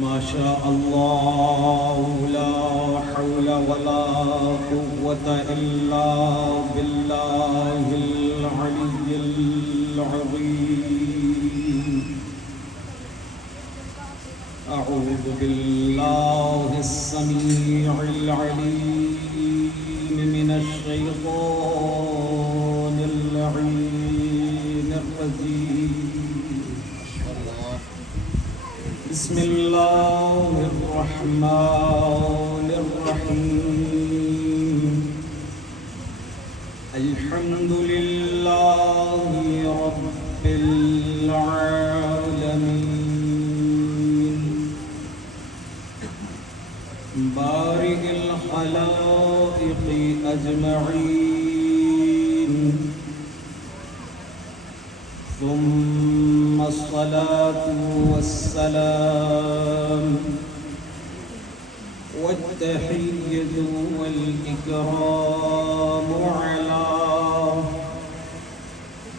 ما شاء الله لا حول ولا قوة إلا بالله العلي العظيم. أعوذ بالله السميع العليم من الشيطان اللعين الرجيم. بسم الله الرحمن الرحيم. الحمد لله رب العالمين بارئ الخلائق أجمعين، ثم الصلاة والسلام والتحية والإكرام على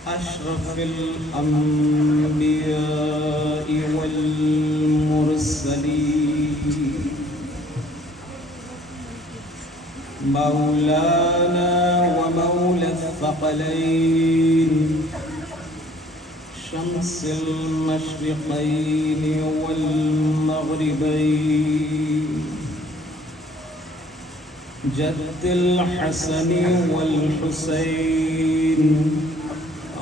أشرف الأنبياء والمرسلين، مولانا ومولى الثقلين، شمس المشرقين والمغربين، جد الحسن والحسين،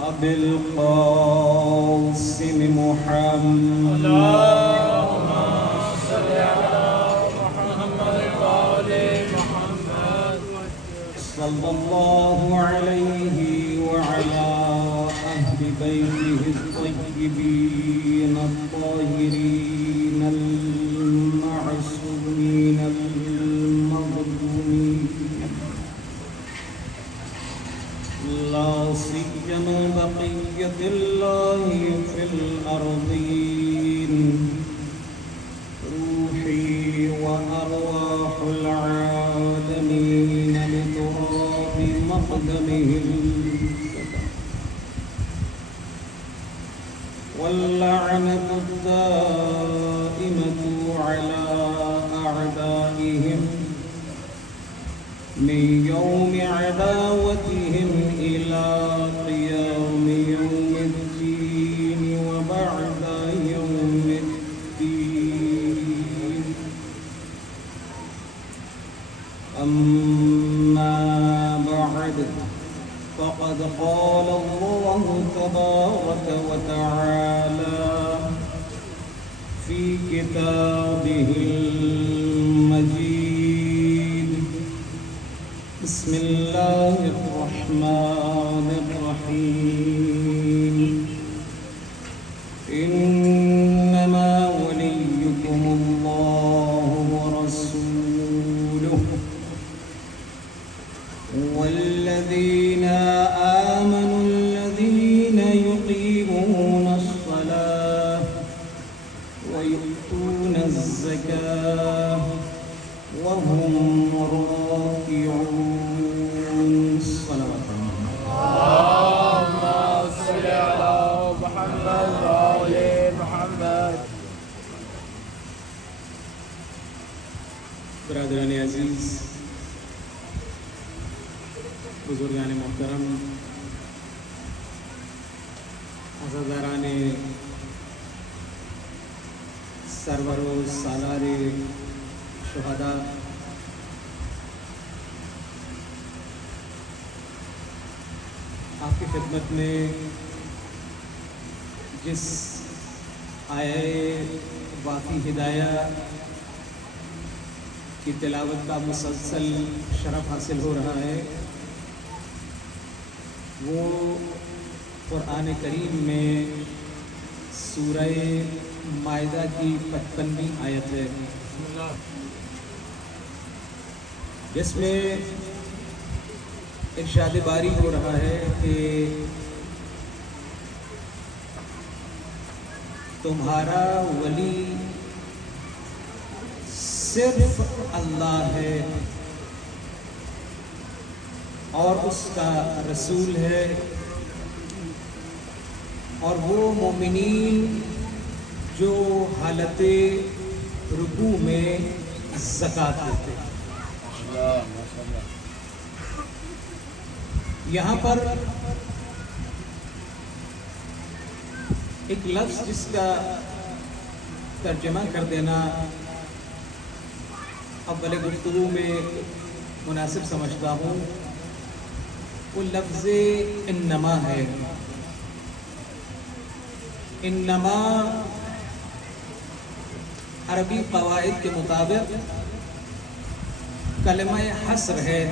أبي القاسم محمد، اللهم صل على محمد وآل محمد، صلى الله عليه وعلى أهل بيته الطيبين الطاهرين المعصومين المظلومين، لا سيما بقية الله في الأرضين، روحي وأرواح العالمين لتراب مقدمهم، واللعنة الدائمة على أعدائهم من يوم عداوتهم إلى قيام يوم الدين وبعد يوم الدين. أما بعد، فقد قال الله تبارك وتعالى في كتابه المجيد: بسم الله الرحمن الرحيم. إنما وليكم الله ورسوله والذين آمنوا الذين يقيمون الصلاة ويؤتون الزكاة وهم راكعون. صلوات اللهم صل على محمد وآل محمد. برادران عزیز، بزرگان محترم، عزاداران سرور و سالار شہداء، آپ کی خدمت میں جس آیے واقعی ہدایہ کی تلاوت کا مسلسل شرف حاصل ہو رہا ہے، وہ قرآن کریم میں سورہ مائدہ کی 55ویں آیت ہے، جس میں ارشاد باری ہو رہا ہے کہ تمہارا ولی صرف اللہ ہے اور اس کا رسول ہے، اور وہ مومنین جو حالت رکوع میں زکوٰۃ دیتے ہیں۔ یہاں پر ایک لفظ جس کا ترجمہ کر دینا اول گفتگو میں مناسب سمجھتا ہوں، وہ لفظ انما ہے۔ انما عربی قواعد کے مطابق کلمہ حصر ہے۔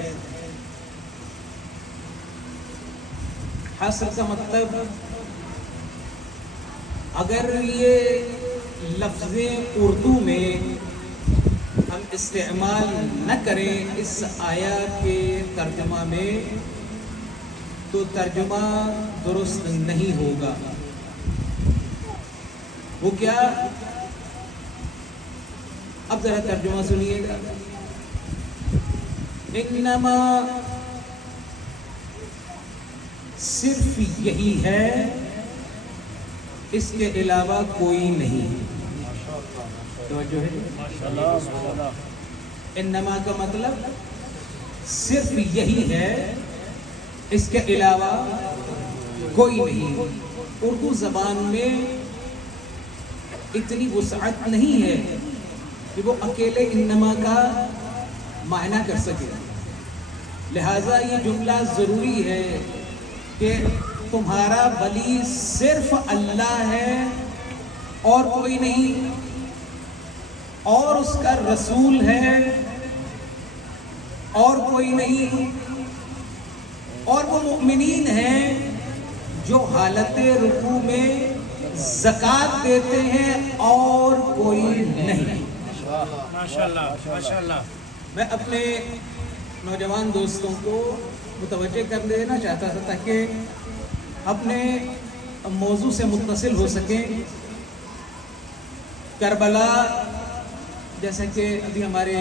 حصر کا مطلب اگر یہ لفظ اردو میں ہم استعمال نہ کریں اس آیات کے ترجمہ میں تو ترجمہ درست نہیں ہوگا۔ وہ کیا؟ اب ذرا ترجمہ سنیے گا۔ انما صرف یہی ہے، اس کے علاوہ کوئی نہیں۔ توجہ ہے؟ انما کا مطلب صرف یہی ہے، اس کے علاوہ کوئی نہیں۔ اردو زبان میں اتنی وسعت نہیں ہے کہ وہ اکیلے انما کا معنی کر سکے، لہذا یہ جملہ ضروری ہے کہ تمہارا ولی صرف اللہ ہے اور کوئی نہیں، اور اس کا رسول ہے اور کوئی نہیں، اور وہ مؤمنین ہیں جو حالت رکوع میں زکوٰۃ دیتے ہیں اور کوئی نہیں۔ ماشاءاللہ ماشاءاللہ۔ میں اپنے نوجوان دوستوں کو متوجہ کر دینا چاہتا تھا تاکہ اپنے موضوع سے متصل ہو سکیں۔ کربلا، جیسا کہ ابھی ہمارے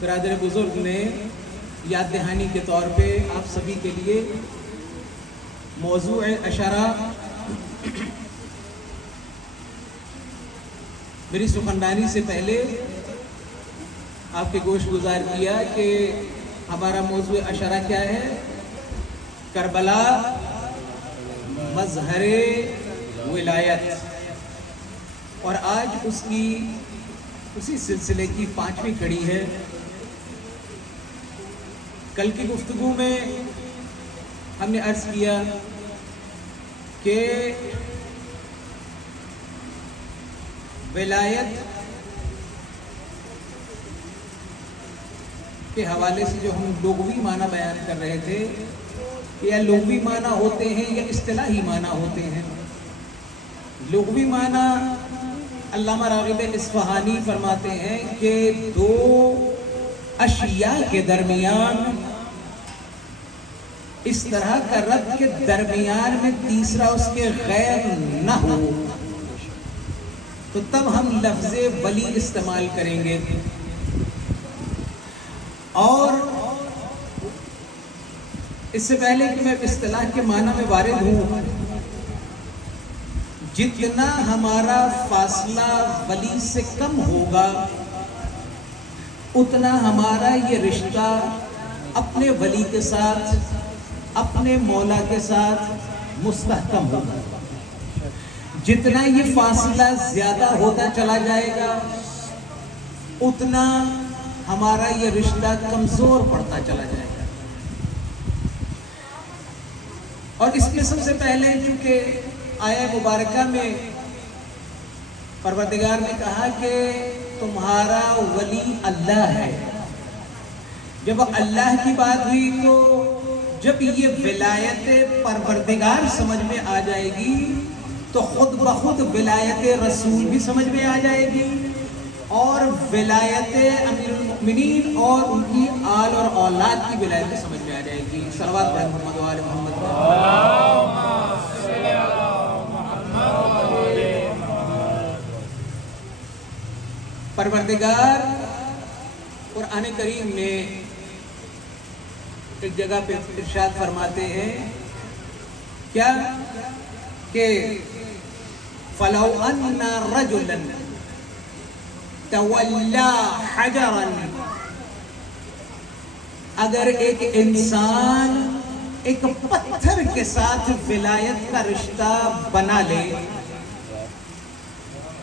برادر بزرگ نے یاد دہانی کے طور پہ آپ سبھی کے لیے موضوع عشرہ میری سخنرانی سے پہلے آپ کے گوش گزار کیا کہ ہمارا موضوع عشرہ کیا ہے؟ کربلا مظہر ولایت، اور آج اسی سلسلے کی 5ویں کڑی ہے۔ کل کی گفتگو میں ہم نے عرض کیا کہ ولایت کے حوالے سے جو ہم لغوی معنی بیان کر رہے تھے، یا لغوی معنی ہوتے ہیں یا اصطلاحی معنی ہوتے ہیں۔ لغوی معنی علامہ راغب اصفہانی فرماتے ہیں کہ دو اشیاء کے درمیان اس طرح کا ربط کے درمیان میں تیسرا اس کے غیر نہ ہو تو تب ہم لفظ ولی استعمال کریں گے۔ اور اس سے پہلے کہ میں اصطلاح کے معنی میں وارد ہوں، جتنا ہمارا فاصلہ ولی سے کم ہوگا اتنا ہمارا یہ رشتہ اپنے ولی کے ساتھ، اپنے مولا کے ساتھ مستحکم ہوگا۔ جتنا یہ فاصلہ زیادہ ہوتا چلا جائے گا اتنا ہمارا یہ رشتہ کمزور پڑتا چلا جائے گا۔ اور اس میں سب سے پہلے چونکہ آیہ مبارکہ میں پروردگار نے کہا کہ تمہارا ولی اللہ ہے، جب اللہ کی بات ہوئی تو جب یہ ولایت پروردگار سمجھ میں آ جائے گی تو خود بخود ولایت رسول بھی سمجھ میں آ جائے گی، اور ولایت امیر المؤمنین اور ان کی آل اور اولاد کی ولایت بھی سمجھ میں آ جائے گی۔ صلوات پڑھیں محمد و آل محمد۔ پروردگار قرآن کریم میں ایک جگہ پہ ارشاد فرماتے ہیں کیا کہ فَلَوْ أَنَّ رَجُلًا تولا حجرا، اگر ایک انسان ایک پتھر کے ساتھ ولایت کا رشتہ بنا لے،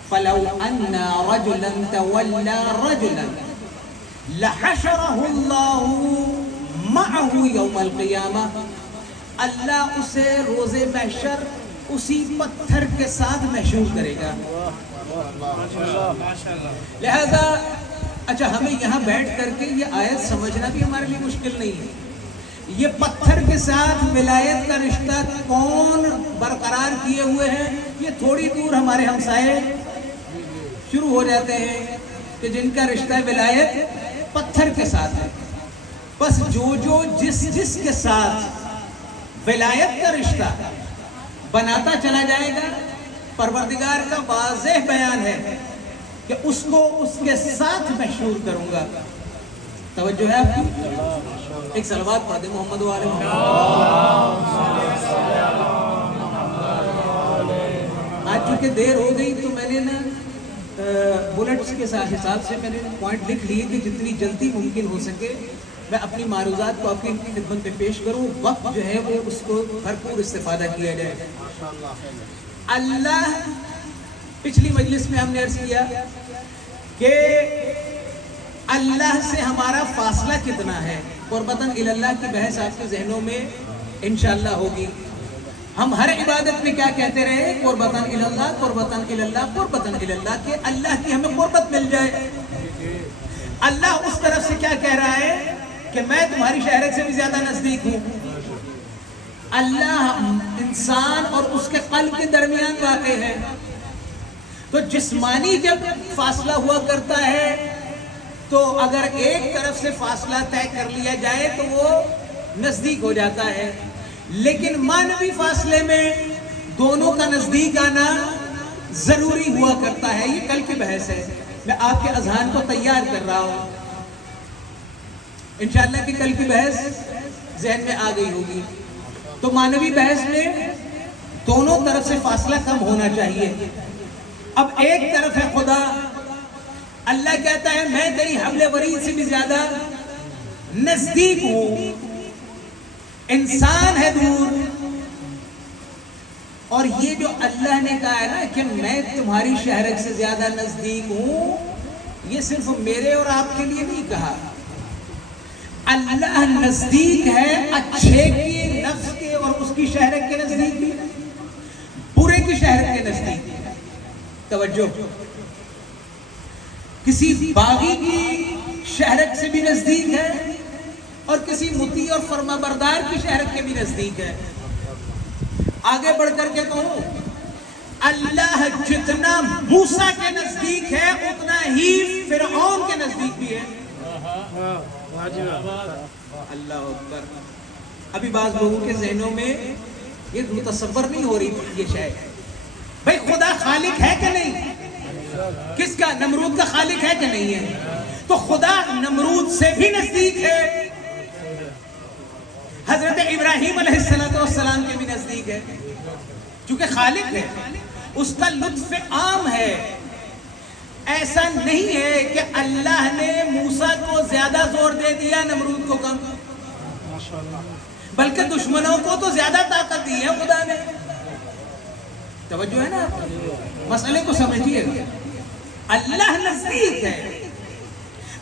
فلو ان رجلا تولا رجلا لحشره اللہ معه یوم القیامہ، اللہ اسے روز محشر اسی پتھر کے ساتھ محشور کرے گا۔ لہذا اچھا ہمیں یہاں بیٹھ کر کے یہ آیت سمجھنا بھی ہمارے لیے مشکل نہیں ہے۔ یہ پتھر کے ساتھ ولایت کا رشتہ کون برقرار کیے ہوئے ہیں؟ یہ تھوڑی دور ہمارے ہمسائے شروع ہو جاتے ہیں کہ جن کا رشتہ ولایت پتھر کے ساتھ ہے۔ بس جو جس کے ساتھ ولایت کا رشتہ بناتا چلا جائے گا، پروردگار کا واضح بیان ہے کہ اس کو اس کے ساتھ محشور کروں گا۔ توجہ ہے آپ کی؟ ایک صلوات پڑھ دیں محمد و آل محمد۔ آج چونکہ دیر ہو گئی تو میں نے نا بلٹس کے ساتھ حساب سے میں نے پوائنٹ لکھ لیے کہ جتنی جلدی ممکن ہو سکے میں اپنی معروضات کو آپ کی خدمت میں پیش کروں، وقت جو ہے وہ اس کو بھرپور استفادہ کیا جائے۔ اللہ، پچھلی مجلس میں ہم نے عرض کیا کہ اللہ سے ہمارا فاصلہ کتنا ہے، قربتاً الی اللہ کی بحث آپ کے ذہنوں میں انشاءاللہ ہوگی۔ ہم ہر عبادت میں کیا کہتے رہے؟ قربتاً الی اللہ، قربتاً الی اللہ، قربتاً الی اللہ، کہ اللہ کی ہمیں قربت مل جائے۔ اللہ اس طرف سے کیا کہہ رہا ہے کہ میں تمہاری شہرت سے بھی زیادہ نزدیک ہوں۔ اللہ انسان اور اس کے قلب کے درمیان واقع ہے، تو جسمانی جب فاصلہ ہوا کرتا ہے تو اگر ایک طرف سے فاصلہ طے کر لیا جائے تو وہ نزدیک ہو جاتا ہے، لیکن معنوی فاصلے میں دونوں کا نزدیک آنا ضروری ہوا کرتا ہے۔ یہ کل کی بحث ہے، میں آپ کے اذہان کو تیار کر رہا ہوں، انشاءاللہ کہ کل کی بحث ذہن میں آ گئی ہوگی۔ تو معنوی بحث میں دونوں طرف سے فاصلہ کم ہونا چاہیے۔ اب ایک طرف ہے خدا، اللہ کہتا ہے میں تیری حبل ورید سے بھی زیادہ نزدیک ہوں، انسان ہے دور۔ اور یہ جو اللہ نے کہا ہے نا کہ میں تمہاری شہرت سے زیادہ نزدیک ہوں، یہ صرف میرے اور آپ کے لیے نہیں کہا، اللہ نزدیک ہے اچھے کے، نفس کے اور اس کی شہرت کے نزدیک بھی، برے کی شہرت کے نزدیک۔ توجہ، کسی باغی کی شہرت سے بھی نزدیک ہے اور کسی مطیع اور فرما بردار کی شہرت کے بھی نزدیک ہے۔ آگے بڑھ کر کے کہوں، اللہ جتنا موسیٰ کے نزدیک ہے اتنا ہی فرعون کے نزدیک بھی ہے۔ اللہ اکبر۔ ابھی بعض لوگوں کے ذہنوں میں یہ متصور نہیں ہو رہی یہ شاید، بھئی خدا خالق ہے کہ نہیں؟ کس کا؟ نمرود کا خالق ہے کہ نہیں ہے؟ تو خدا نمرود سے بھی نزدیک ہے، حضرت ابراہیم علیہ السلام کے بھی نزدیک ہے، چونکہ خالق ہے، اس کا لطف عام ہے۔ ایسا نہیں ہے کہ اللہ نے موسیٰ کو زیادہ زور دے دیا، نمرود کو کم، بلکہ دشمنوں کو تو زیادہ طاقت دی ہے خدا نے۔ توجہ ہے نا، مسئلے کو سمجھیے گا، اللہ نزدیک ہے۔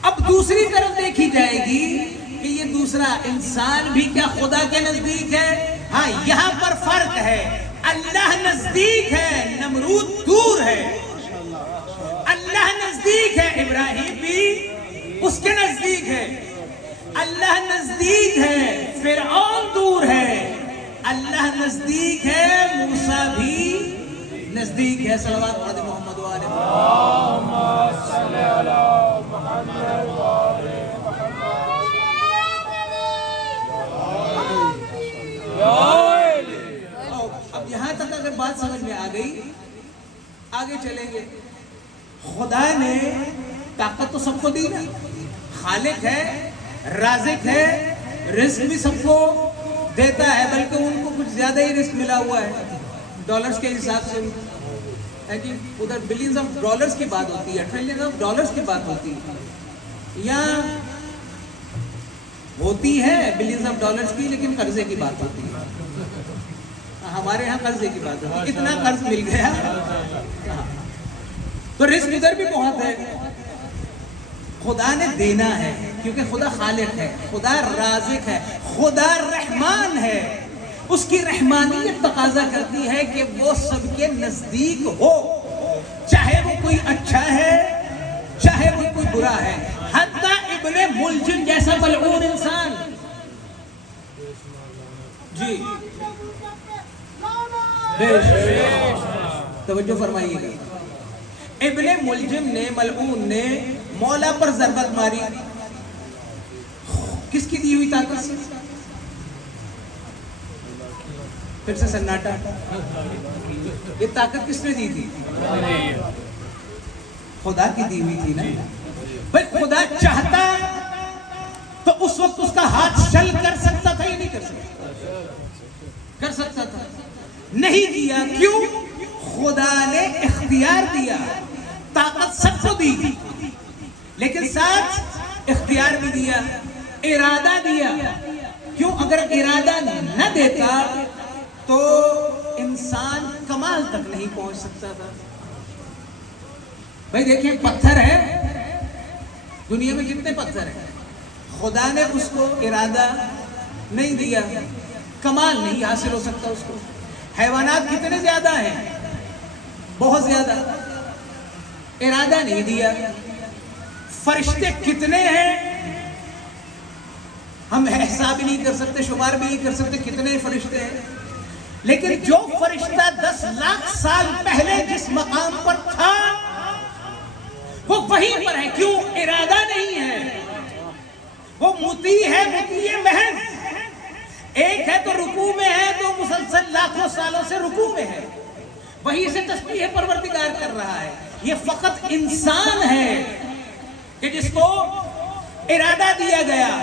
اب دوسری طرف دیکھی جائے گی کہ یہ دوسرا انسان بھی کیا خدا کے نزدیک ہے؟ ہاں، یہاں پر فرق ہے، اللہ نزدیک ہے، نمرود دور ہے۔ اللہ نزدیک ہے، ابراہیم بھی اس کے نزدیک ہے۔ اللہ نزدیک ہے، فرعون دور ہے۔ اللہ نزدیک ہے، موسیٰ بھی نزدیک ہے۔ صلوات پڑھ دیں محمد و آل محمد۔ اب یہاں تک اگر بات سمجھ میں آ گئی، آگے چلیں گے۔ خدا نے طاقت تو سب کو دی نا، خالق ہے، رازق ہے، رزق بھی سب کو دیتا ہے، بلکہ ان کو کچھ زیادہ ہی رزق ملا ہوا ہے ڈالرز کے حساب سے۔ ہے جی ادھر بلینز آف ڈالرز کی بات ہوتی ہے, ٹریلین آف ڈالرز کی بات ہوتی ہے, یہاں ہوتی ہے بلینز آف ڈالرز کی لیکن قرضے کی بات ہوتی ہے. ہمارے ہاں قرضے کی بات ہوتی ہے, اتنا قرض مل گیا. تو رزق ادھر بھی بہت ہے. خدا نے دینا ہے کیونکہ خدا خالق ہے, خدا رازق ہے, خدا رحمان ہے. اس کی رحمانیت تقاضا کرتی ہے کہ وہ سب کے نزدیک ہو, چاہے وہ کوئی اچھا ہے چاہے وہ کوئی برا ہے. حتی ابن ملجم جیسا ملعون انسان, جی توجہ فرمائیے گا, ابن ملجم نے ملعون نے مولا پر ضربت ماری, کس کی دی ہوئی طاقت سے؟ پھر سے سناٹا. یہ طاقت کس نے دی تھی؟ خدا کی دی ہوئی تھی نا. بھائی خدا چاہتا تو اس وقت اس کا ہاتھ چل کر سکتا تھا یا نہیں کر سکتا؟ کر سکتا تھا, نہیں کیا. کیوں؟ خدا نے اختیار دیا, طاقت سب کو دی لیکن ساتھ اختیار بھی دیا, ارادہ دیا. کیوں؟ اگر ارادہ نہ دیتا تو انسان کمال تک نہیں پہنچ سکتا تھا. بھائی دیکھیں پتھر ہے, دنیا میں کتنے پتھر ہیں, خدا نے اس کو ارادہ نہیں دیا, کمال نہیں حاصل ہو سکتا اس کو. حیوانات کتنے زیادہ ہیں, بہت زیادہ, ارادہ نہیں دیا. فرشتے کتنے ہیں, ہم حساب نہیں کر سکتے, شمار بھی نہیں کر سکتے کتنے فرشتے ہیں. لیکن جو فرشتہ 10 لاکھ سال پہلے جس مقام پر تھا وہ وہیں پر ہے. کیوں؟ ارادہ نہیں ہے, وہ مطیع ہے, مطیع محض. ایک ہے تو رکوع میں ہے, تو مسلسل لاکھوں سالوں سے رکوع میں ہے, وہیں سے تسبیح پروردگار کر رہا ہے. یہ فقط انسان ہے کہ جس کو ارادہ دیا گیا.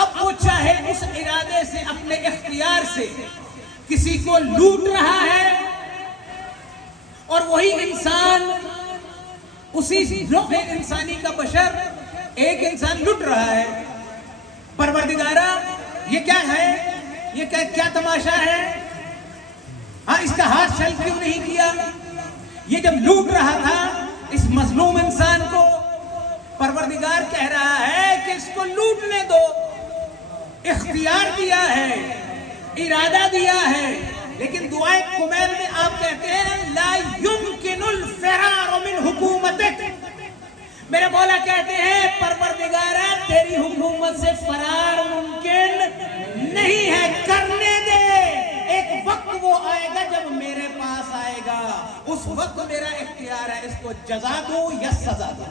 اب وہ چاہے اس ارادے سے, اپنے اختیار سے کسی کو لوٹ رہا ہے, اور وہی انسان, اسی نوع انسانی کا بشر, ایک انسان لوٹ رہا ہے. پروردگارہ یہ کیا ہے, یہ کیا تماشا ہے, ہاں اس کا ہاتھ چل کیوں نہیں کیا؟ یہ جب لوٹ رہا تھا اس مظلوم انسان کو, پروردگار کہہ رہا ہے کہ اس کو لوٹنے دو. اختیار دیا ہے, ارادہ دیا ہے, لیکن دعائے کمیل میں آپ کہتے ہیں لا يمكن الفرار من حکومتک. میرے مولا کہتے ہیں پروردگارہ تیری حکومت سے فرار ممکن نہیں ہے, کرنے دے. ایک وقت وہ آئے گا جب میرے پاس آئے گا, اس وقت میرا اختیار ہے, اس کو جزا دو یا سزا دو.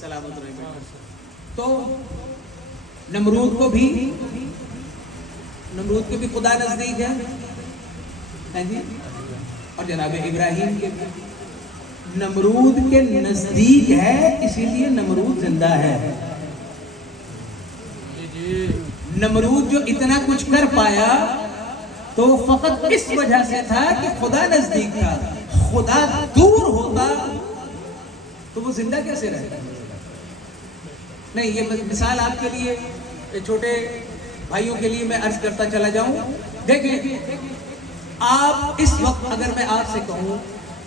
سلامت رہے. تو نمرود کو بھی خدا نزدیک ہے جی, اور جناب ابراہیم کے نمرود کے نزدیک ہے, اسی لیے نمرود زندہ ہے. نمرود جو اتنا کچھ کر پایا تو فقط اس وجہ سے تھا کہ خدا نزدیک تھا. خدا دور ہوتا تو وہ زندہ کیسے رہتا؟ نہیں, یہ مثال آپ کے لیے, چھوٹے بھائیوں کے لیے میں عرض کرتا چلا جاؤں. دیکھیں آپ اس وقت اگر میں آپ سے کہوں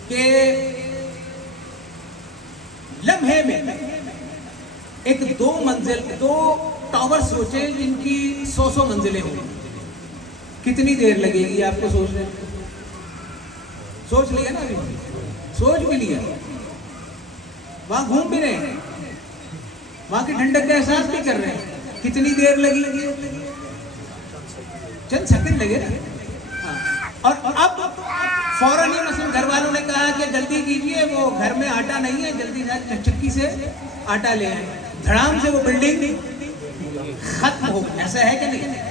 کہ لمحے میں ایک 2 ٹاور سوچیں جن کی 100 منزلیں ہوں, کتنی دیر لگے گی آپ کو سوچنے؟ سوچ لیا نا, سوچ بھی لیا, وہاں گھوم بھی رہے ہیں, وہاں کی ٹھنڈک کا احساس بھی کر رہے ہیں, کتنی دیر لگی گی؟ چند سیکنڈ لگے نا. اور اب فوراً ہی مثلا گھر والوں نے کہا کہ جلدی کیجئے, وہ گھر میں آٹا نہیں ہے, جلدی چکی سے آٹا لے آئیں, دھڑام سے وہ بلڈنگ ختم ہو. ایسا ہے کہ نہیں؟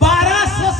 1200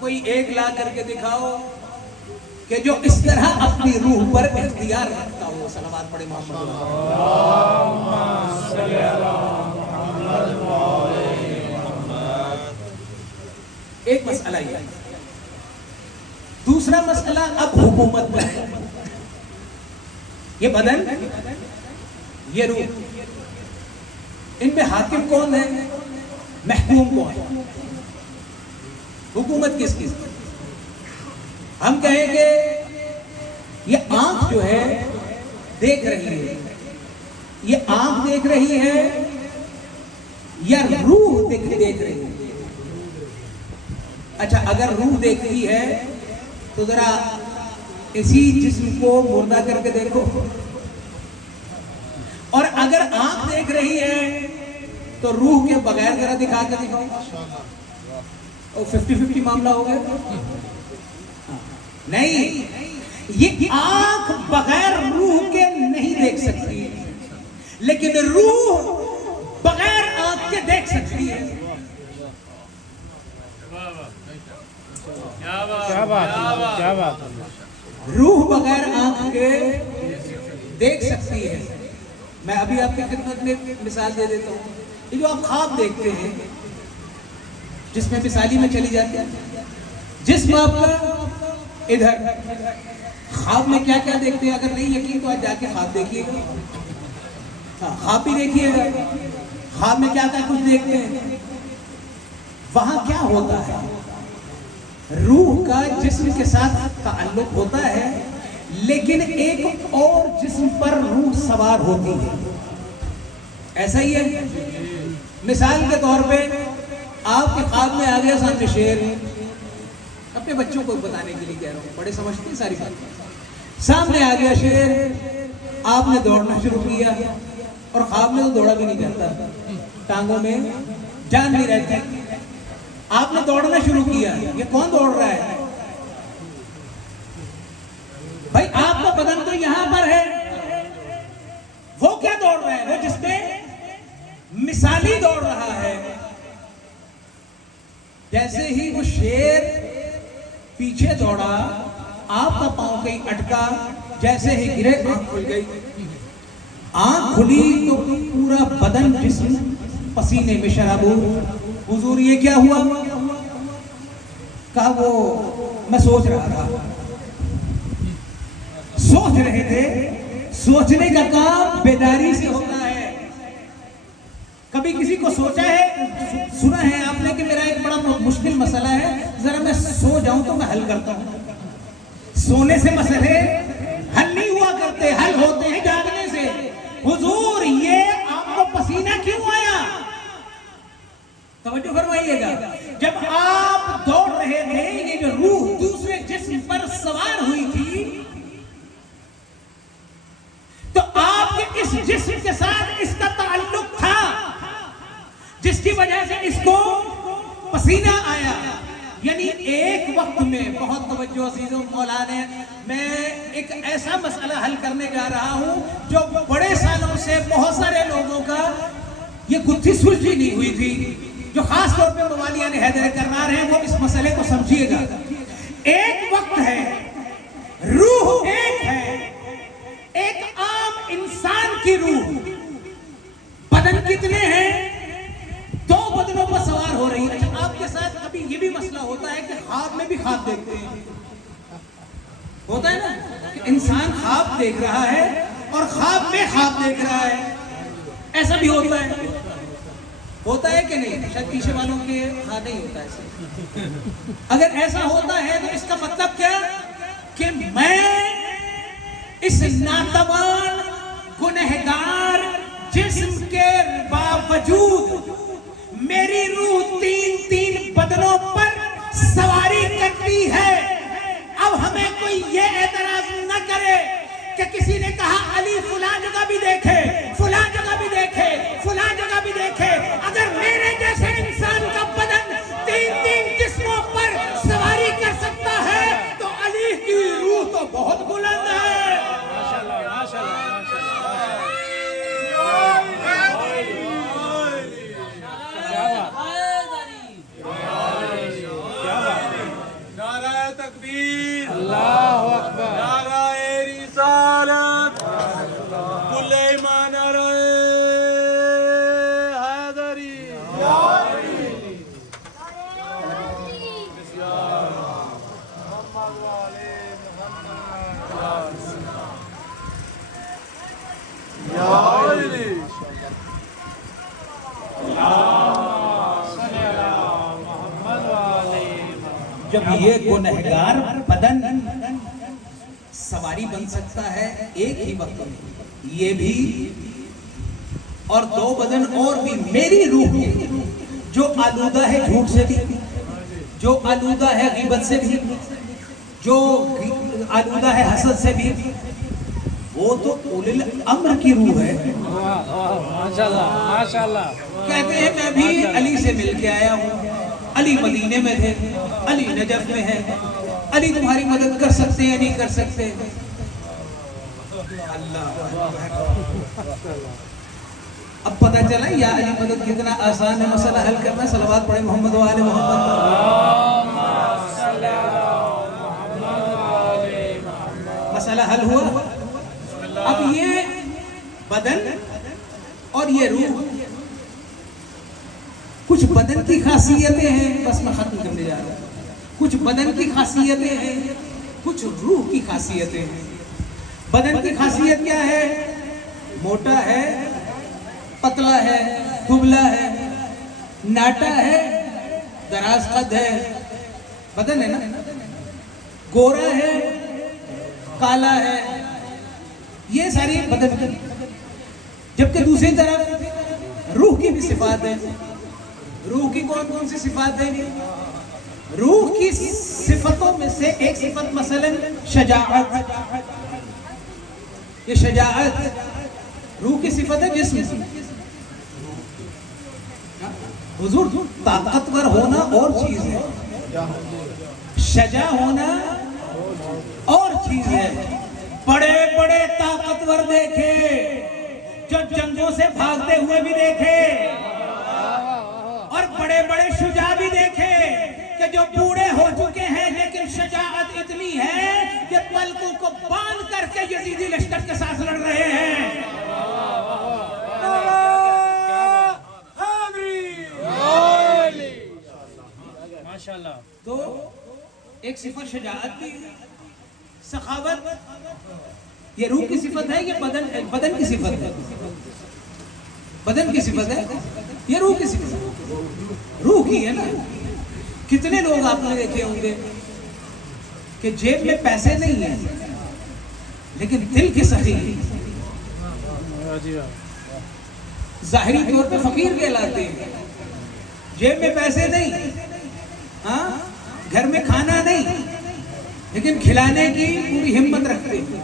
کوئی ایک لا کر کے دکھاؤ کہ جو اس طرح اپنی روح پر اختیار رکھتا ہو. صلوات پڑھے محمد. ایک مسئلہ یہ. دوسرا مسئلہ اب حکومت پر ہے. یہ بدن، یہ روح، ان میں حاکم کون ہے، محکوم کون ہے؟ حکومت کس کی؟ ہم کہیں کہ یہ آنکھ جو ہے دیکھ رہی ہے، یہ آنکھ دیکھ رہی ہے یا روح دیکھ رہی ہے؟ اچھا، اگر روح دیکھتی ہے تو ذرا اسی جسم کو مردہ کر کے دیکھو، اور اگر آنکھ دیکھ رہی ہے تو روح کے بغیر ذرا دکھا کے دکھاؤ. 50-50 معاملہ ہو گیا. نہیں، یہ آنکھ بغیر روح کے نہیں دیکھ سکتی، لیکن روح بغیر آنکھ کے دیکھ سکتی ہے. کیا بات. روح بغیر آنکھ کے دیکھ سکتی ہے. میں ابھی آپ کی خدمت میں مثال دے دیتا ہوں. یہ جو آپ خواب دیکھتے ہیں جس میں مثالی میں چلی جاتی ہے، جسم آپ کا ادھر، خواب میں کیا کیا دیکھتے ہیں؟ اگر نہیں یقین تو آج جا کے خواب دیکھیے گا. ہاں، خواب بھی دیکھیے گا. خواب میں کیا کیا کچھ دیکھتے ہیں؟ وہاں کیا ہوتا ہے؟ روح کا جسم کے ساتھ تعلق ہوتا ہے، لیکن ایک اور جسم پر روح سوار ہوتی ہے. ایسا ہی ہے. مثال کے طور پہ آپ کے خواب میں آ گیا سامنے شیر. اپنے بچوں کو بتانے کے لیے کہہ رہا ہوں، بڑے سمجھتے ہیں ساری بات. سامنے آ گیا شیر، آپ نے دوڑنا شروع کیا، اور خواب میں تو دوڑا بھی نہیں جاتا، ٹانگوں میں جان نہیں رہتی. آپ نے دوڑنا شروع کیا. یہ کون دوڑ رہا ہے بھائی؟ آپ کا بدن تو یہاں پر ہے، وہ کیا دوڑ رہا ہے؟ وہ جس میں مثالی دوڑ رہا ہے. جیسے ہی وہ شیر پیچھے دوڑا، آپ کا پاؤں کہیں اٹکا، جیسے ہی گرے آنکھ کھل گئی. آنکھ کھلی تو پورا بدن جسم پسینے میں شرابور. حضور یہ کیا ہوا؟ کہا وہ میں سوچ رہا تھا. سوچ رہے تھے. سوچنے کا کام بیداری سے ہوتا ہے. کبھی کسی کو سوچا ہے، سنا ہے آپ نے کہ میرا ایک بڑا مشکل مسئلہ ہے، ذرا میں سو جاؤں تو میں حل کرتا ہوں. سونے سے مسئلے حل نہیں ہوا کرتے، حل ہوتے ہیں جاگنے سے. حضور یہ آپ کو پسینہ کیوں آیا؟ توجہ فرمائیے گا. جب آپ دوڑ رہے تھے، یہ جو روح دوسرے جسم پر سوار ہوئی تھی، تو آپ کے اس جسم کے ساتھ اس کا تعلق تھا، جس کی وجہ سے اس کو پسینہ آیا. یعنی ایک وقت میں، بہت توجہ عزیزوں مولانا، میں ایک ایسا مسئلہ حل کرنے جا رہا ہوں جو بڑے سالوں سے بہت سارے لوگوں کا یہ گتھی سلجھی نہیں ہوئی تھی. جو خاص طور پہ موالیان حیدر کرار ہیں، وہ اس مسئلے کو سمجھیے گا. ایک وقت ہے، روح ایک ہے، ایک عام انسان کی روح. بدن کتنے ہیں؟ 2 بدنوں پر سوار ہو رہی ہے. اچھا، آپ کے ساتھ کبھی یہ بھی مسئلہ ہوتا ہے کہ خواب میں بھی خواب دیکھتے ہیں؟ ہوتا ہے نا کہ انسان خواب دیکھ رہا ہے اور خواب میں خواب دیکھ رہا ہے. ایسا بھی ہوتا ہے. ہوتا ہے کہ نہیں؟ شاید پیچھے والوں کے ہاں نہیں ہوتا ایسا. اگر ایسا ہوتا ہے تو اس کا مطلب کیا کہ میں اس ناتوان گنہگار جسم کے باوجود میری روح 3 بدنوں پر سواری کرتی ہے. اب ہمیں کوئی یہ اعتراض نہ کرے کہ کسی نے کہا علی فلاں جگہ بھی دیکھے، فلاں جگہ بھی دیکھے، فلاں جگہ بھی دیکھے. اگر میرے جیسے انسان کا بدن 3 جسموں پر سواری کر سکتا ہے تو علی کی روح تو بہت بلند ہے. ماشاءاللہ ماشاءاللہ جب یہ گنہگار بدن سواری بن سکتا ہے ایک ہی وقت میں، یہ بھی اور دو بدن اور بھی، میری روح جو آلودہ ہے جھوٹ سے بھی، جو آلودہ ہے غیبت سے بھی، جو آلودہ ہے حسد سے بھی، وہ تو اولی الامر کی روح ہے۔ ماشاءاللہ ماشاءاللہ۔ کہتے ہیں میں بھی علی سے مل کے آیا ہوں، علی مدینے میں تھے، علی نجف میں ہے، علی تمہاری مدد کر سکتے یا نہیں کر سکتے؟ اللہ، اب پتہ چلا یا علی مدد کتنا آسان ہے مسئلہ حل کرنا۔ صلوات پڑھیں محمد و آل محمد۔ مسئلہ حل ہوا۔ اب یہ بدن اور یہ روح، کچھ بدن کی خاصیتیں ہیں، بس میں ختم کرنے جا رہا ہوں، کچھ بدن کی خاصیتیں ہیں، کچھ روح کی خاصیتیں ہیں۔ بدن کی خاصیت کیا ہے؟ موٹا ہے، پتلا ہے، دبلا ہے، ناٹا ہے، دراز قد ہے، بدن ہے نا، گورا ہے، کالا ہے، یہ ساری بدن کی۔ جبکہ دوسری طرف روح کی بھی صفات ہیں۔ روح کی کون کون سی صفات ہیں؟ روح کی صفتوں میں سے ایک صفت مثلا شجاعت، یہ شجاعت روح کی صفت ہے جسم سے۔ حضور طاقتور ہونا اور چیز ہے، شجاع ہونا اور چیز ہے۔ بڑے بڑے طاقتور دیکھے جو جنگوں سے بھاگتے ہوئے بھی دیکھے، اور بڑے بڑے شجاع بھی دیکھے کہ جو بوڑھے ہو چکے ہیں لیکن شجاعت اتنی ہے کہ پلکوں کو باندھ کر کے یزیدی لشکر کے ساتھ لڑ رہے ہیں۔ ماشاءاللہ۔ تو ایک صفت شجاعت کی، سخاوت، یہ روح کی صفت ہے، یہ بدن کی صفت ہے، بدن کی صفت ہے، یہ روح کی صفت ہے، روح کی ہے نا۔ کتنے لوگ آپ نے دیکھے ہوں گے کہ جیب میں پیسے نہیں ہیں لیکن دل کے سخی ہیں، ظاہری طور پہ فقیر کہلاتے ہیں، جیب میں پیسے نہیں، ہاں گھر میں کھانا نہیں، لیکن کھلانے کی پوری ہمت رکھتے ہیں۔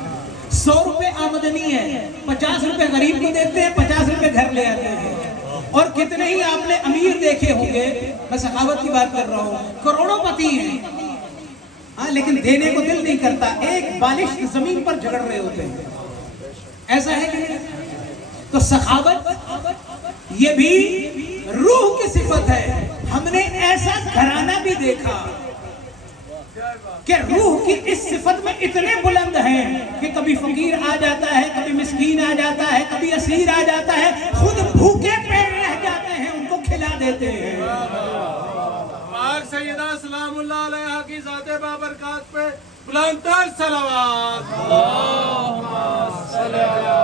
100 روپے آمدنی ہے، 50 روپے غریب کو دیتے ہیں، 50 روپے گھر لے آتے ہیں۔ اور کتنے ہی آپ نے امیر دیکھے ہوں گے، میں سخاوت کی بات کر رہا ہوں، کروڑوں پتی ہیں، ہاں لیکن دینے کو دل نہیں کرتا، ایک بالش زمین پر جھگڑ رہے ہوتے ہیں، ایسا ہے کہ نہیں؟ تو سخاوت یہ بھی روح کی صفت ہے۔ ہم نے ایسا گھرانہ بھی دیکھا کہ روح کی اس صفت میں اتنے بلند ہیں کہ کبھی فقیر آ جاتا ہے، کبھی مسکین آ جاتا ہے، کبھی اسیر آ جاتا ہے، خود بھوکے پیٹ رہ جاتے ہیں، ان کو کھلا دیتے ہیں۔ پاک سیدہ سلام اللہ علیہا کی ذات بابرکات پہ بلند تر صلوات۔ اللہم صلی علی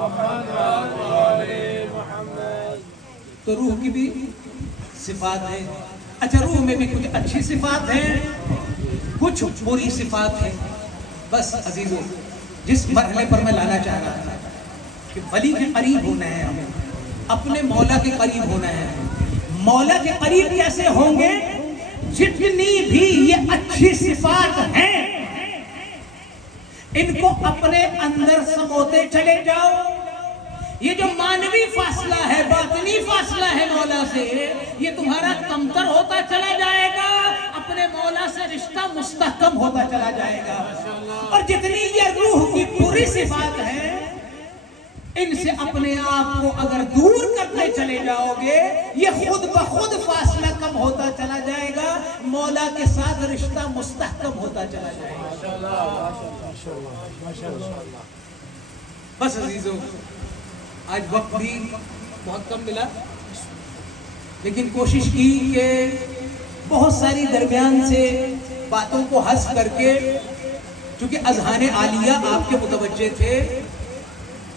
محمد و آل محمد۔ تو روح کی بھی صفات ہیں۔ اچھا، روح میں بھی کچھ اچھی صفات ہیں، کچھ بری صفات ہیں۔ بس عزیزو، جس مرحلے پر میں لانا چاہ رہا تھا کہ ولی کے قریب ہونا ہے، ہمیں اپنے مولا کے قریب ہونا ہے۔ مولا کے قریب کیسے ہوں گے؟ جتنی بھی یہ اچھی صفات ہیں ان کو اپنے اندر سموتے چلے جاؤ۔ یہ جو مانوی فاصلہ ہے، باطنی فاصلہ ہے مولا سے، یہ تمہارا کمتر ہوتا چلا جائے گا، اپنے مولا سے رشتہ مستحکم ہوتا چلا جائے گا۔ اور جتنی یہ روح کی پوری صفات ہیں، ان سے اپنے آپ کو اگر دور کرتے چلے جاؤ گے، یہ خود بخود فاصلہ کم ہوتا چلا جائے گا، مولا کے ساتھ رشتہ مستحکم ہوتا چلا جائے گا۔ بس عزیزو، آج وقت بھی بہت کم ملا، لیکن کوشش کی کہ بہت ساری درمیان سے باتوں کو حذف کر کے چونکہ اذہان عالیہ آپ کے متوجہ تھے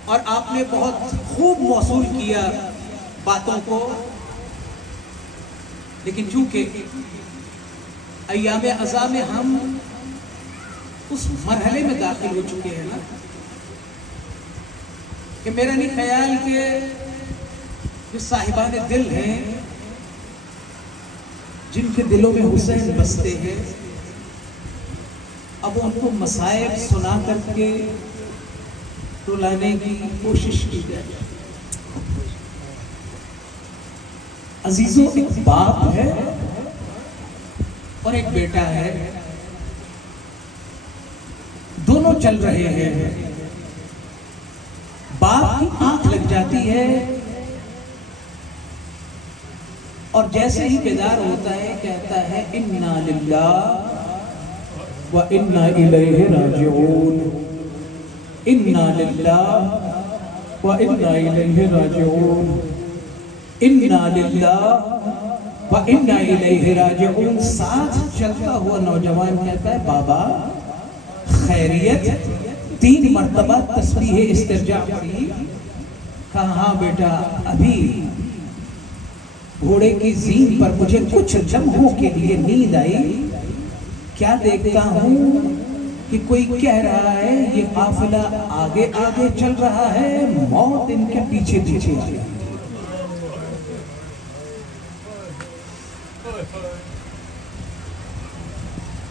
اور آپ نے بہت خوب موصول کیا باتوں کو، لیکن چونکہ ایام ازاں میں ہم اس مرحلے میں داخل ہو چکے ہیں نا کہ میرا نہیں خیال کہ جو صاحبان دل ہیں، جن کے دلوں میں حسین بستے ہیں، اب ان کو مصائب سنا کر کے رلانے کی کوشش کی جائے۔ عزیزوں، ایک باپ ہے اور ایک بیٹا ہے، دونوں چل رہے ہیں۔ باپ کی آنکھ لگ جاتی ہے اور جیسے ہی بیدار ہوتا ہے کہتا ہے انا للہ و انا الیہ راجعون، انا للہ و انا الیہ راجعون، انا للہ و انا الیہ راجعون۔ ساتھ چلتا ہوا نوجوان کہتا ہے بابا خیریت؟ 3 مرتبہ تسبیح استرجاع پڑھی۔ کہا ہاں بیٹا، ابھی گھوڑے کی زین پر مجھے کچھ لمحوں کے لیے نیند آئی، کیا دیکھتا ہوں کہ کوئی کہہ رہا ہے یہ قافلہ آگے آگے چل رہا ہے، موت ان کے پیچھے پیچھے آ رہی ہے۔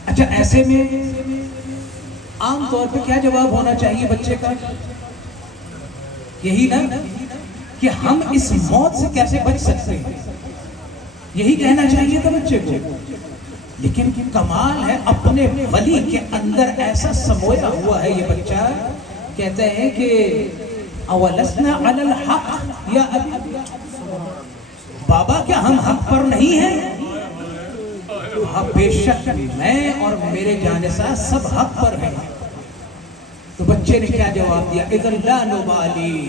اچھا، ایسے میں عام طور پہ کیا جواب ہونا چاہیے بچے کا؟ یہی نا کہ ہم اس موت سے کیسے بچ سکتے ہیں، یہی کہنا چاہیے تھا بچے کو۔ لیکن کمال ہے اپنے ولی کے اندر ایسا سمویا ہوا ہے یہ بچہ، کہتے ہیں کہ اولسنا علی الحق یا ابی، بابا کیا ہم حق پر نہیں ہیں؟ ہاں بے شک میں اور میرے جانساز سب حق پر ہیں۔ تو بچے نے کیا جواب دیا؟ اذا لا نبالی،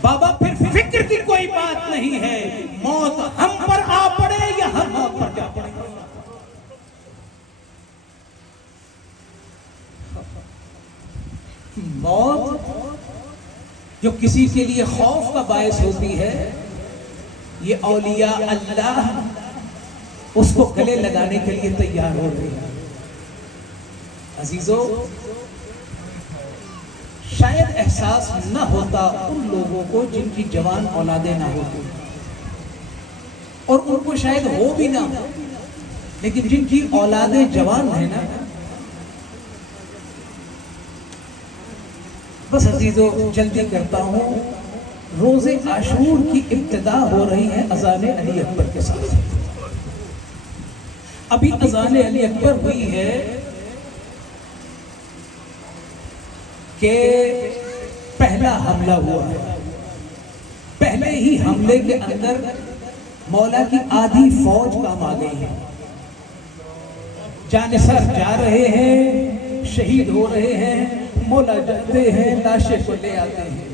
بابا پھر فکر کی کوئی بات نہیں ہے، موت ہم پر آ پڑے یا ہم موت پر جا پڑے۔ موت جو کسی کے لیے خوف کا باعث ہوتی ہے، یہ اولیاء اللہ اس کو گلے لگانے کے لیے تیار ہو رہے ہیں۔ عزیزو، شاید احساس نہ ہوتا ان لوگوں کو جن کی جوان اولادیں نہ ہوتی، اور ان کو شاید ہو بھی نہ، لیکن جن کی اولادیں جوان ہیں نا، بس عزیزو جلدی کرتا ہوں، روز عاشور کی ابتدا ہو رہی ہے اذان علی اکبر کے ساتھ۔ ابھی اذان علی اکبر ہوئی ہے کہ پہلا حملہ ہوا ہے۔ پہلے ہی حملے کے اندر مولا کی آدھی فوج کام آ گئی ہے، جانثار جا رہے ہیں، شہید ہو رہے ہیں، مولا جاتے ہیں لاشیں کو لے آتے ہیں،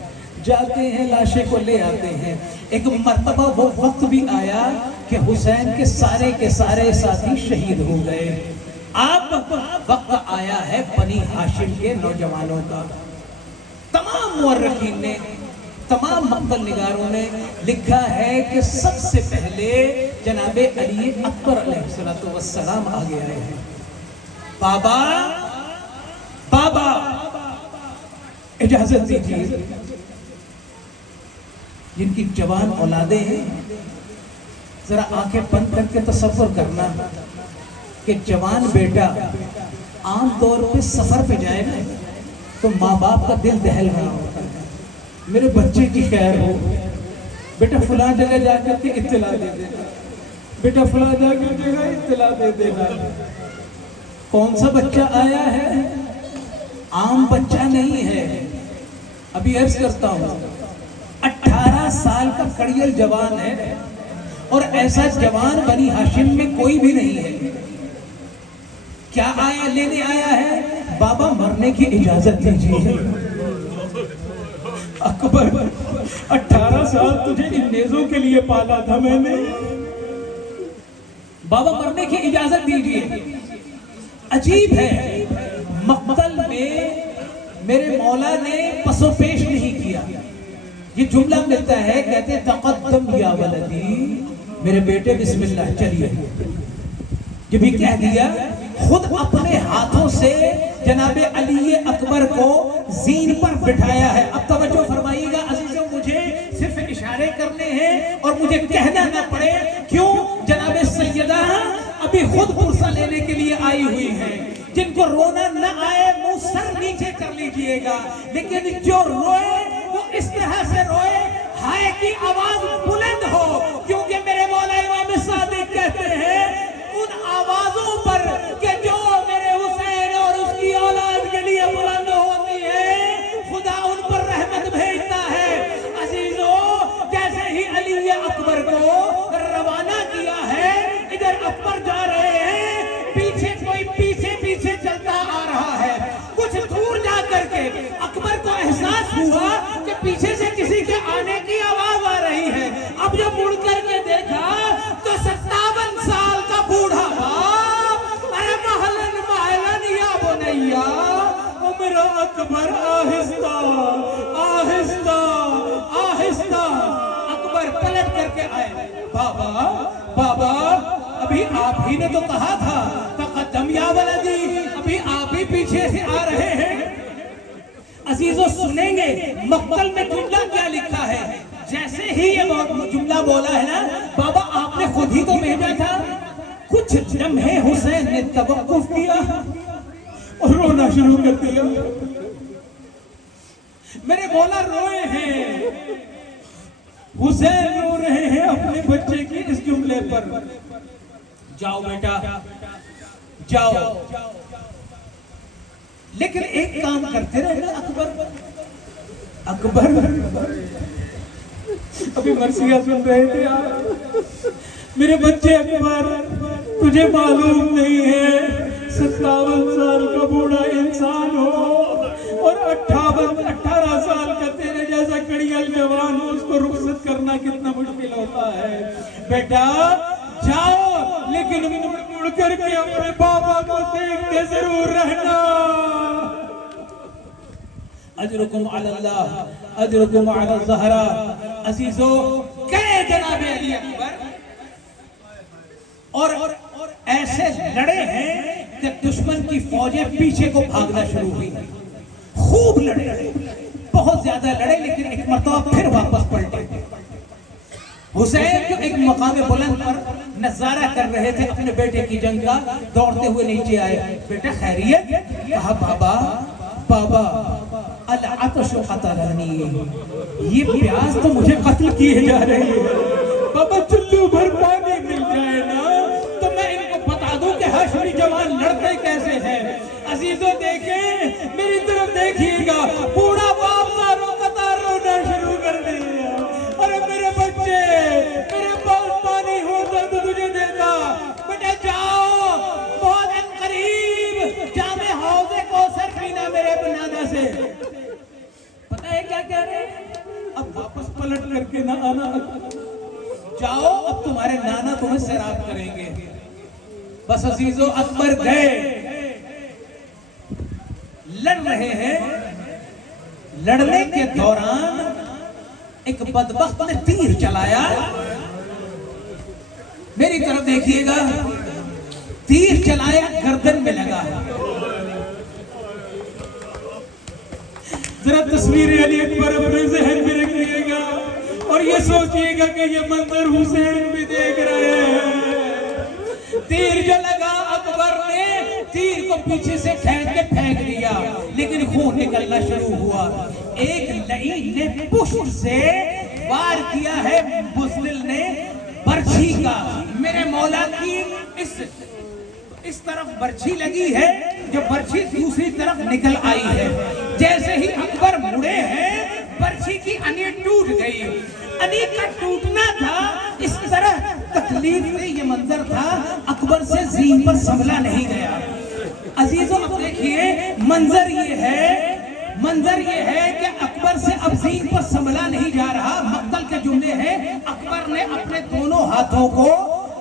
جاتے ہیں لاشیں کو لے آتے ہیں۔ ایک مرتبہ وہ وقت بھی آیا کہ حسین کے سارے ساتھی شہید ہو گئے۔ اب وقت آیا ہے بنی ہاشم کے نوجوانوں کا۔ تمام مورخین نے، تمام مقتل نگاروں نے لکھا ہے کہ سب سے پہلے جناب علی اکبر علیہ السلام آگے آئے ہیں۔ بابا بابا اجازت دیجیے، جن کی جوان اولادیں ہیں ذرا آنکھیں بند کر کے تصور کرنا کہ جوان بیٹا عام طور پہ سفر پہ جائے نا تو ماں باپ کا دل دہل رہا ہوتا ہے، میرے بچے کی خیر ہو، بیٹا فلاں جگہ جا کر کے اطلاع دے دینا، بیٹا فلاں جا کر کے اطلاع دے دینا۔ کون سا بچہ آیا ہے؟ عام بچہ نہیں ہے، ابھی عرض کرتا ہوں 18 سال کا کڑیل جوان ہے، اور ایسا جوان بنی ہاشم میں کوئی بھی نہیں ہے۔ کیا آیا لینے آیا ہے؟ بابا مرنے کی اجازت دیجیے۔ اکبر 18 سال تجھے ان نیزوں کے لیے پالا تھا میں نے، بابا مرنے کی اجازت دیجیے۔ عجیب ہے، مقتل میں میرے مولا نے پسو پیش نہیں کیا. یہ جملہ ملتا ہے، کہتے تقدم یا ولدی، میرے بیٹے بسم اللہ چلیے. جب یہ کہہ دیا، خود اپنے ہاتھوں سے جناب علی اکبر کو زین پر بٹھایا ہے. اب توجہ فرمائیے گا عزیزوں، مجھے صرف اشارے کرنے ہیں اور مجھے کہنا نہ پڑے. کیوں؟ جناب سیدہ ابھی خود پرسہ لینے کے لیے آئی ہوئی ہیں. جن کو رونا نہ آئے منہ سر نیچے کر لیجئے گا، لیکن جو روئے وہ اس طرح سے روئے ہائے کی آواز بلند ہو، کیونکہ میرے مولا امام صادق کہتے ہیں ان آوازوں پر کہ جو میرے حسین اور اس کی اولاد کے لیے بلند ہوتی ہے، خدا ان پر رحمت بھیجتا ہے. عزیزو، جیسے ہی علی اکبر کو روانہ کیا ہے، ادھر اکبر جا رہے ہیں، پیچھے کوئی پیچھے چلتا آ رہا ہے. کچھ دور جا کر کے اکبر کو احساس ہوا کہ پیچھے سے کسی کے آنے کی آواز آ رہی ہے. اب جب مڑ کر کے دیکھا تو 57 سال کا بوڑھا باپ، ارے محلن یا بنیا میرا اکبر آہستہ آہستہ آہستہ. اکبر پلٹ کر کے آئے. بابا ابھی آپ ہی نے تو کہا تھا تقدم یا ولدی، ابھی آپ ہی پیچھے سے آ رہے ہیں. عزیزو سنیں گے مقتل میں جملہ کیا لکھا ہے. جیسے ہی یہ جملہ بولا ہے نا، بابا آپ نے خود ہی تو بھیجا تھا. کچھ لمحے حسین نے توقف کیا اور رونا شروع کر دیا. میرے مولا روئے ہیں، حسین رو رہے ہیں اپنے بچے کی اس جملے پر. جاؤ بیٹا جاؤ، لیکن ایک کام کرتے رہے نا اکبر ابھی مرثیہ سن رہے تھے آپ. میرے بچے اکبر، تجھے معلوم نہیں ہے 57 سال کا بوڑھا انسان ہو اور 18 سال کا تیرے جیسا کڑیل جوان ہو، اس کو رخصت کرنا کتنا مشکل ہوتا ہے. بیٹا جاؤ، لیکن مڑ کر کے اپنے بابا کو دیکھ کے ضرور رہنا. اجرکم علی اللہ اجرکم علی الزہرا. عزیزو، کہے جناب علی اکبر اور ایسے لڑے ہیں کہ دشمن کی فوجیں پیچھے کو بھاگنا شروع ہوئی. خوب لڑے، بہت زیادہ لڑے، لیکن ایک مرتبہ پھر واپس پلٹے. حسین جو ایک مقام بلند پر نظارہ کر رہے تھے اپنے بیٹے کی جنگ کا، دوڑتے ہوئے نیچے آئے. بیٹا خیریت؟ کہا بابا العطش قتلنی، یہ پیاس تو مجھے قتل کیے جا رہی ہے. بابا چلو بھر پانی مل جائے نا تو میں ان کو بتا دوں کہ ہاشمی جوان لڑتے کیسے ہیں. عزیزو دیکھیں، میری طرف دیکھیے گا، بوڑھا باپ زاروں قطار رونا شروع کر دیا. ارے میرے بچے، میرے پاس پانی ہوتا تو تجھے دیتا. بیٹا جاؤ، بہت ان قریب جامع حوض کوثر پینا میرے بنانا سے. پتہ ہے کیا کہہ رہے ہیں؟ اب واپس پلٹ کر کے نہ آنا، جاؤ اب تمہارے نانا تمہیں سیراب کریں گے. بس عزیزو، اکبر گئے، لڑ رہے ہیں. لڑنے کے دوران ایک بدبخت نے تیر چلایا. میری طرف دیکھیے گا، تیر چلایا گردن میں لگا. ذرا تصویر علی اکبر اپنے ذہن میں رکھیے گا اور یہ سوچئے گا کہ یہ منظر حسین بھی دیکھ رہے ہیں. تیر جو لگا، اکبر نے تیر کو پیچھے سے کھینچ کے پھینک دیا، لیکن خون نکلنا شروع ہوا. ایک لعین نے پشت سے وار کیا ہے بزدل نے برچھی کا. میرے مولا کی اس طرف برچھی لگی ہے، جو برچھی دوسری طرف نکل آئی ہے. جیسے ہی اکبر مڑے ہیں، برچھی کی انی ٹوٹ گئی. انی کا ٹوٹنا تھا، اس طرح تکلیف میں یہ منظر تھا، اکبر سے زین پر سنبھلا نہیں گیا. عزیزو اب دیکھیے، منظر یہ ہے کہ اکبر سے اب زین پر سنبھلا نہیں جا رہا. مقتل کے جملے ہیں، اکبر نے اپنے دونوں ہاتھوں کو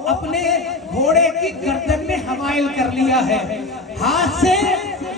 اپنے گھوڑے کی گردن میں حوائل کر لیا ہے. ہاتھ سے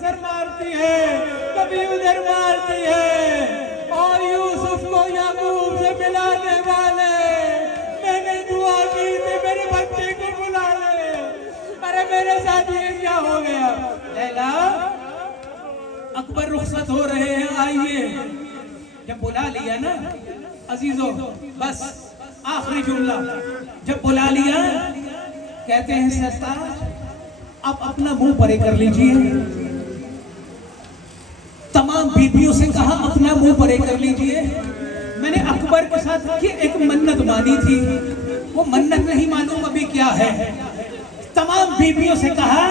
سر مارتی ہے، کبھی ادھر مارتی ہے، اور یوسف کو یعقوب سے ملانے والے، میں نے دعا کی تھی میرے بچے کو بلا لے، ارے میرے ساتھ یہ کیا ہو گیا؟ لیلا اکبر رخصت ہو رہے ہیں، آئیے. جب بلا لیا نا عزیزو، بس آخری جملہ، جب بلا لیا کہتے ہیں سرتاج آپ اپنا منہ پرے کر لیجئے. تمام بیبیوں سے کہا اپنا منہ پرے کر لیجئے. میں نے اکبر کے ساتھ کی ایک منت مانی تھی، وہ منت نہیں معلوم ابھی کیا ہے. تمام بیبیوں سے کہا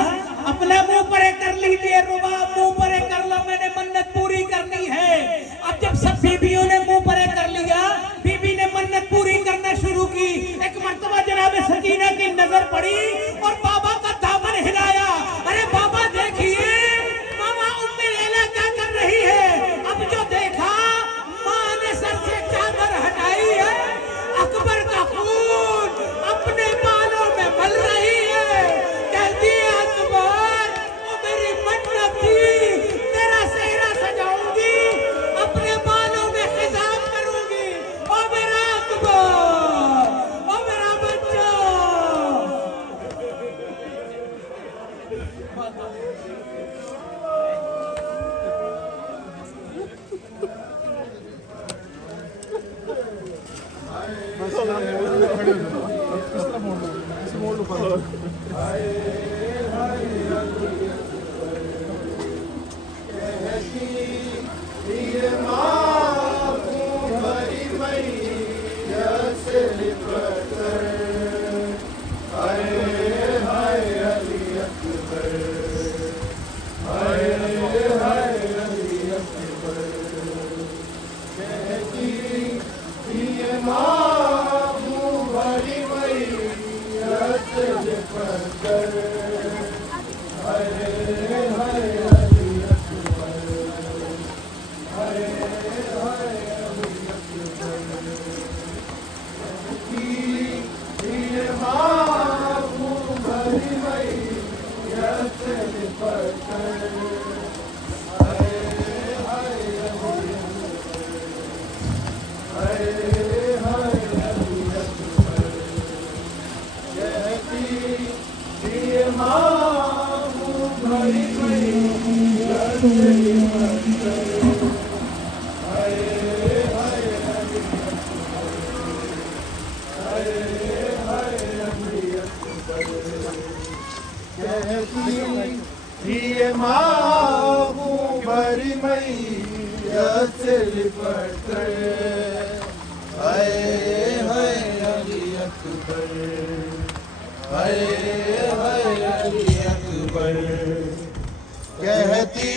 اپنا منہ پرے کر لیجئے، رباب منہ پرے کر لو، میں نے منت پوری کرنی ہے. اب جب سب بیبیوں نے منہ پرے کر لیا، بی بی نے منت پوری کرنا شروع کی. ایک مرتبہ جناب سکینہ کی نظر پڑی اور بابا کا دامن ہلایا. ارے بابا دیکھیے ماما ام لیلا کیا کر رہی ہے. اب جو دیکھا ماں نے سر سے چادر ہٹائی ہے، اکبر کا خون اپنے بالوں میں مل رہی ہے. کہتی ہے اکبر وہ میری منت تھی، تیرا سہرا سجاؤں گی، اپنے بالوں میں خضاب کروں گی. او میرا اکبر، او میرا بچہ. یہ ماں بھری میت سے لپٹ کر، ہائے ہائے علی اکبر، ہائے ہائے علی اکبر. کہتی